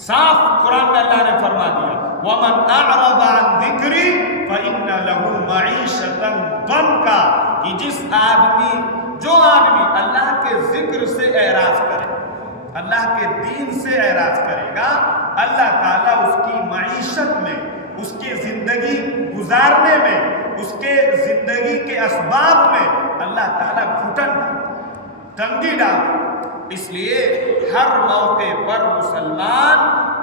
صاف قرآن میں اللہ نے فرما دیا وَمَنْ أَعْرَضَ عَنْ ذِكْرِي فَإِنَّ لَهُ مَعِيشَةً ضَنْكًا، کہ جو آدمی اللہ کے ذکر سے اعراض کرے، اللہ کے دین سے اعراض کرے گا، اللہ تعالیٰ اس کی معیشت میں، اس کے زندگی گزارنے میں، اس کے زندگی کے اسباب میں اللہ تعالیٰ گھٹن تنگی ڈال۔ اس لیے ہر موقع پر مسلمان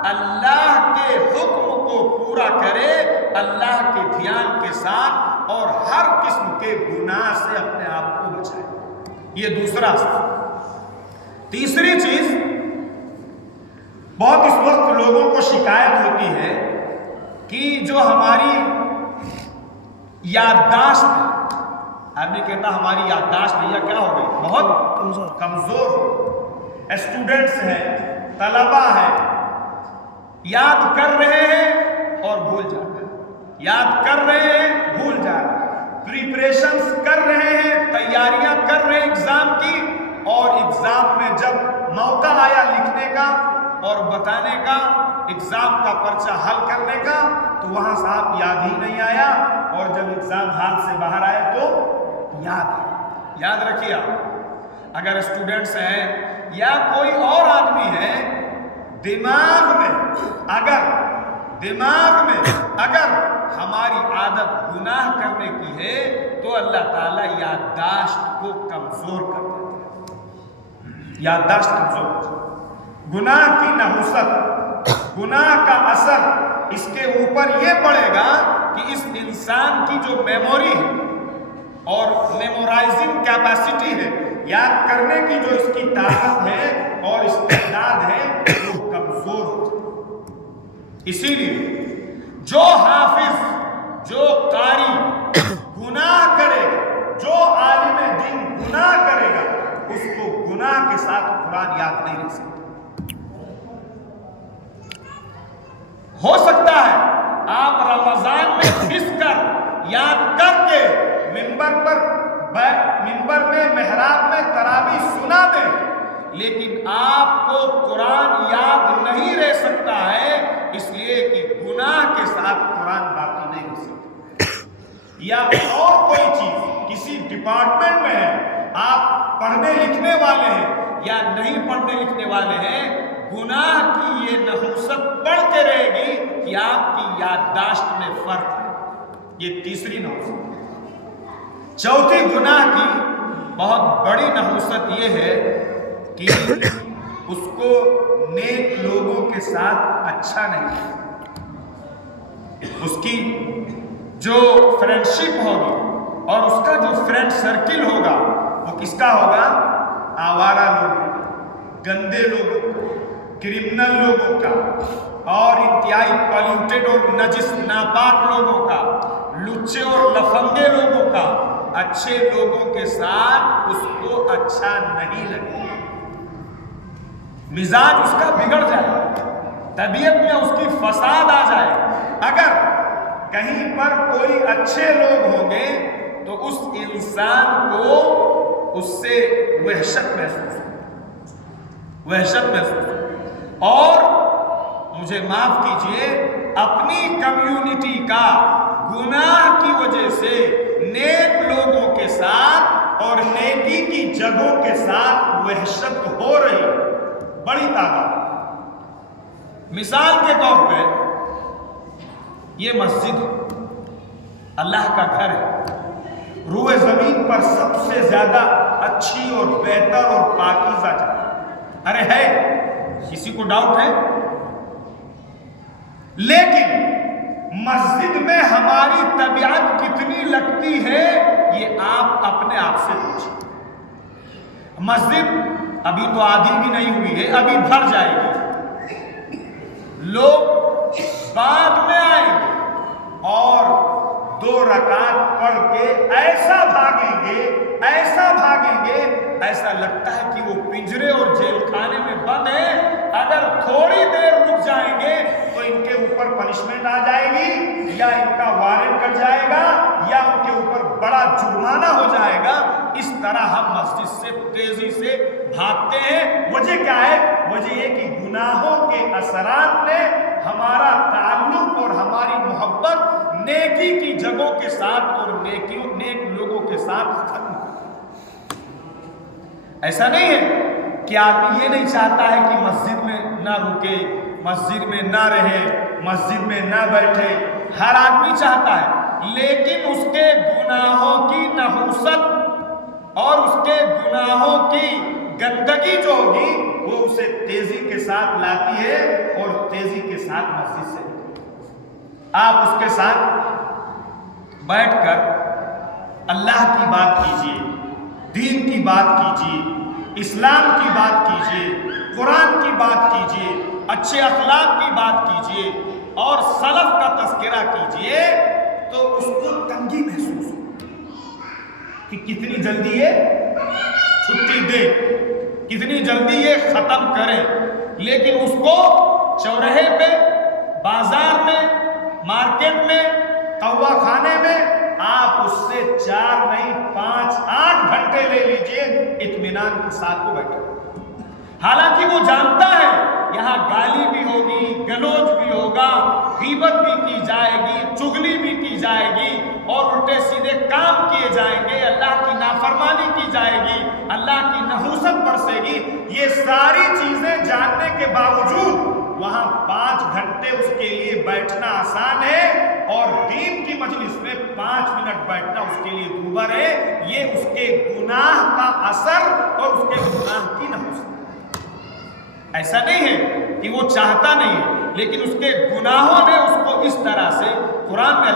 اللہ کے حکم کو پورا کرے، اللہ کے دھیان کے ساتھ، اور ہر قسم کے گناہ سے اپنے آپ کو بچائے۔ یہ دوسرا سبب۔ تیسری چیز، بہت اس وقت لوگوں کو شکایت ہوتی ہے کہ جو ہماری یادداشت ہے، آدمی کہتا ہماری یادداشت بھیا کیا ہو گئی، بہت کمزور ہو۔ اسٹوڈنٹس ہیں، طلبہ ہیں، یاد کر رہے ہیں اور بھول جا رہے ہیں، یاد کر رہے ہیں بھول جا رہے ہیں، پریپریشنز کر رہے ہیں، تیاریاں کر رہے ہیں ایگزام کی، اور ایگزام میں جب موقع آیا لکھنے کا اور بتانے کا، ایگزام کا پرچہ حل کرنے کا، تو وہاں صاحب یاد ہی نہیں آیا، اور جب ایگزام ہال سے باہر آئے تو یاد آیا۔ یاد رکھیے آپ، اگر اسٹوڈنٹس ہیں یا کوئی اور آدمی ہے، دماغ میں اگر ہماری عادت گناہ کرنے کی ہے تو اللہ تعالیٰ یادداشت کو کمزور کر دیتا ہے، یادداشت کمزور۔ گناہ کی نحوست، گناہ کا اثر اس کے اوپر یہ پڑے گا کہ اس انسان کی جو میموری ہے اور میمورائزنگ کیپیسٹی ہے، یاد کرنے کی جو اس کی طاقت ہے اور استعداد ہے، وہ کمزور ہو جائے۔ اسی لیے جو حافظ، جو قاری گناہ کرے گا، جو عالم دین گناہ کرے گا، اس کو گناہ کے ساتھ قرآن یاد نہیں رہ سکتا۔ ہو سکتا ہے آپ رمضان میں کھس کر، یاد کر کے ممبر میں، محراب میں تراویح سنا دیں، لیکن آپ کو قرآن یاد نہیں رہ سکتا ہے، اس لیے کہ گناہ کے ساتھ قرآن باقی نہیں رہ سکتا۔ یا اور کوئی چیز کسی ڈپارٹمنٹ میں ہے، آپ پڑھنے لکھنے والے ہیں یا نہیں پڑھنے لکھنے والے ہیں، گناہ کی یہ نحوست پڑھ کے رہے گی کہ آپ کی یادداشت میں فرق ہے۔ یہ تیسری نحوست۔ چوتھی گناہ کی بہت بڑی نحوست یہ ہے کہ اس کو نیک لوگوں کے ساتھ اچھا نہیں ہے۔ اس کی جو فرینڈشپ ہوگی اور اس کا جو فرینڈ سرکل ہوگا، وہ کس کا ہوگا؟ آوارہ لوگوں، گندے لوگوں، کرمنل لوگوں کا، اور انتہائی پالیوٹیڈ اور نجس ناپاک لوگوں کا، لچے اور لفنگے لوگوں کا۔ اچھے لوگوں کے ساتھ اس کو اچھا نہیں لگے، مزاج اس کا بگڑ جائے، طبیعت میں اس کی فساد آ جائے۔ اگر کہیں پر کوئی اچھے لوگ ہوں گے تو اس انسان کو اس سے وحشت محسوس ہو، اور مجھے معاف کیجئے، اپنی کمیونٹی کا گناہ کی وجہ سے نیک لوگوں کے ساتھ اور نیکی کی جگہوں کے ساتھ وحشت ہو رہی، بڑی تعداد۔ مثال کے طور پہ یہ مسجد اللہ کا گھر ہے، روئے زمین پر سب سے زیادہ اچھی اور بہتر اور پاکیزہ جگہ، ارے ہے، کسی کو ڈاؤٹ ہے؟ لیکن مسجد میں ہماری طبیعت کتنی لگتی ہے، یہ آپ اپنے آپ سے پوچھیں۔ مسجد ابھی تو آدھی بھی نہیں ہوئی ہے، ابھی بھر جائے گی، لوگ بعد میں آئیں گے اور 2 رکعت پڑھ کے ایسا بھاگیں گے، ایسا لگتا ہے کہ وہ پنجرے اور جیل خانے میں بند ہیں۔ اگر تھوڑی دیر رک جائیں گے تو ان کے اوپر پنشمنٹ آ جائے گی، یا ان کا وارنٹ کٹ جائے گا، یا ان کے اوپر بڑا جرمانہ ہو جائے گا۔ اس طرح ہم مسجد سے تیزی سے بھاگتے ہیں۔ وجہ کیا ہے؟ وجہ یہ کہ گناہوں کے کے اثرات نے ہمارا تعلق اور ہماری محبت نیکی کی جگہوں کے ساتھ اور نیک لوگوں کے ساتھ ختم کر۔ ایسا نہیں ہے کہ آدمی یہ نہیں چاہتا ہے کہ مسجد میں نہ رکے، مسجد میں نہ رہے، مسجد میں نہ بیٹھے، ہر آدمی چاہتا ہے، لیکن اس کے گناہوں کی نحوست اور اس کے گناہوں کی گندگی جو ہوگی وہ اسے تیزی کے ساتھ لاتی ہے اور تیزی کے ساتھ مسجد سے آپ اس کے ساتھ بیٹھ کر اللہ کی بات کیجیے، دین کی بات کیجیے، اسلام کی بات کیجیے، قرآن کی بات کیجیے، اچھے اخلاق کی بات کیجیے اور سلف کا تذکرہ کیجیے، تو اس کو تنگی محسوس ہو کہ کتنی جلدی یہ چھٹی دے، کتنی جلدی یہ ختم کرے، لیکن اس کو چوراہے پہ، بازار میں، مارکیٹ میں، قہوہ خانے میں آپ اس سے 4 نہیں 5 8 گھنٹے لے لیجئے، اطمینان کے ساتھ وہ بیٹھے، حالانکہ وہ جانتا ہے یہاں گالی بھی ہوگی، گلوچ بھی ہوگا، غیبت بھی کی جائے گی، چغلی بھی کی جائے گی اور الٹے سیدھے کام کیے جائیں گے، اللہ کی نافرمانی کی جائے گی، اللہ کی نحوست برسے گی۔ یہ ساری چیزیں جاننے کے باوجود وہاں 5 گھنٹے اس کے لیے بیٹھنا آسان ہے اور دین کی مجلس میں 5 منٹ بیٹھنا اس کے لیے دوبر ہے۔ یہ اس کے گناہ کا اثر اور اس کے گناہ کی نحوست۔ ایسا نہیں ہے کہ وہ چاہتا نہیں ہے، لیکن اس کے گناہوں نے اس کو اس طرح سے قرآن میں